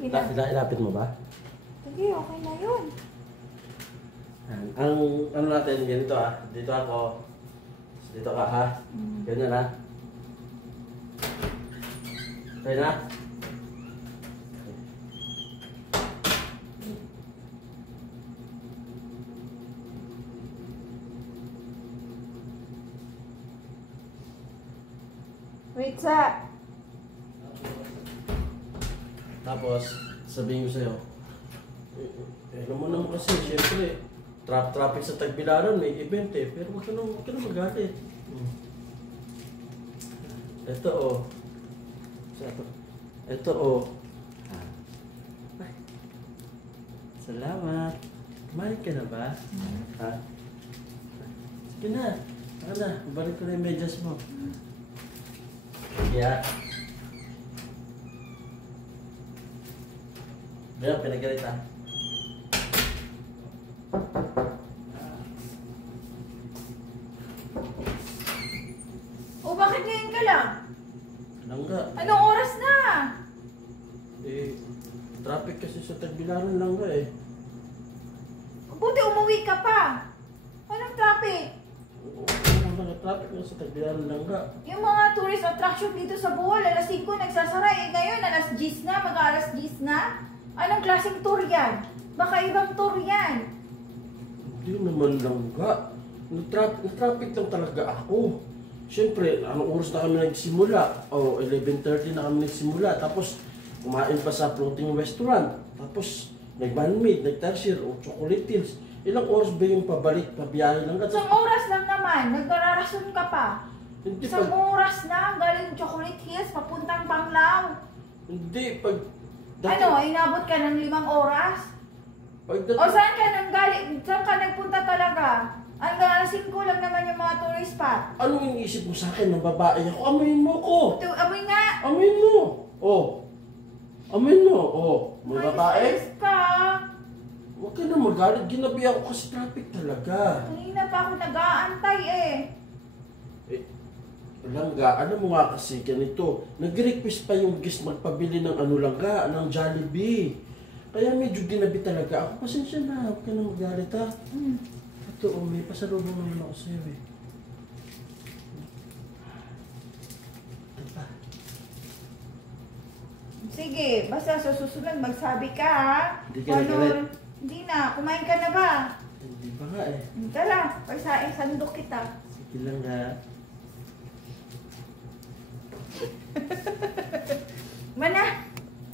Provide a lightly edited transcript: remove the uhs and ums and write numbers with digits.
Ilapit mo ba? Sige, okay na yun. Ang ano natin, ganito dito ako. Dito ka ha. Ganyan ha. Okay na? Wait, sa. Tapos, sabihin ko sa'yo, alam mo naman kasi, syempre, traffic sa Tagbilaran, may event pero huwag ka na magalit. Ito Ay. Salamat. Kumain ka na ba? Ha? Sige na. Saka na, balik ko na yung medyas mo. Yeah. Kaya pinagalit O bakit ngayon ka lang? Langga. Anong oras na? Traffic kasi sa Tagbilaran langga Buti umuwi ka pa. Anong traffic? Traffic na sa Tagbilaran langga. Yung mga tourist attraction dito sa Bohol, alas 5 nagsasara. Ngayon, alas 10 na, mag-alas 10 na. Anong klaseng tour yan? Baka ibang tour yan. Hindi naman langga. Na-traffic lang talaga ako. Siyempre, anong oras na kami nagsimula? 11:30 na kami nagsimula. Tapos, kumain pa sa floating restaurant. Tapos, nag-manmade, nag-tertiary, o chocolate hills. Ilang oras ba yung pabalik, pabiyahe lang? Isang oras lang naman, nagkararason ka pa. Hindi Isang oras na, galing Chocolate Hills, papuntang Panglao. Hindi, pag... Ano, inabot ka ng 5 oras? O saan ka nang galing? Saan ka nagpunta talaga? Hanggang alas 5 lang naman yung mga tourist spot. Ano yung isip mo sa akin ng babae ako? Amoyin mo ko! Amoy nga! Amoyin mo! Amoyin mo! May babae? Alis ka! Huwag ka na magalit. Ginabi ako kasi traffic talaga. Kanina pa ako nag-aantay Langga, alam mo nga kasi ganito. Nag-request pa yung guest magpabili ng langga, ng Jollibee. Kaya medyo ginabi talaga ako. Pasensya na, huwag ka na magalit ha. Ito, may pasalubong naman ako sa'yo Ito pa. Sige, basta sa susunod magsabi ka ha. Hindi ka nagalit. Hindi na, kumain ka na ba? Hindi pa nga Tara, sandok kita. Sige lang ha.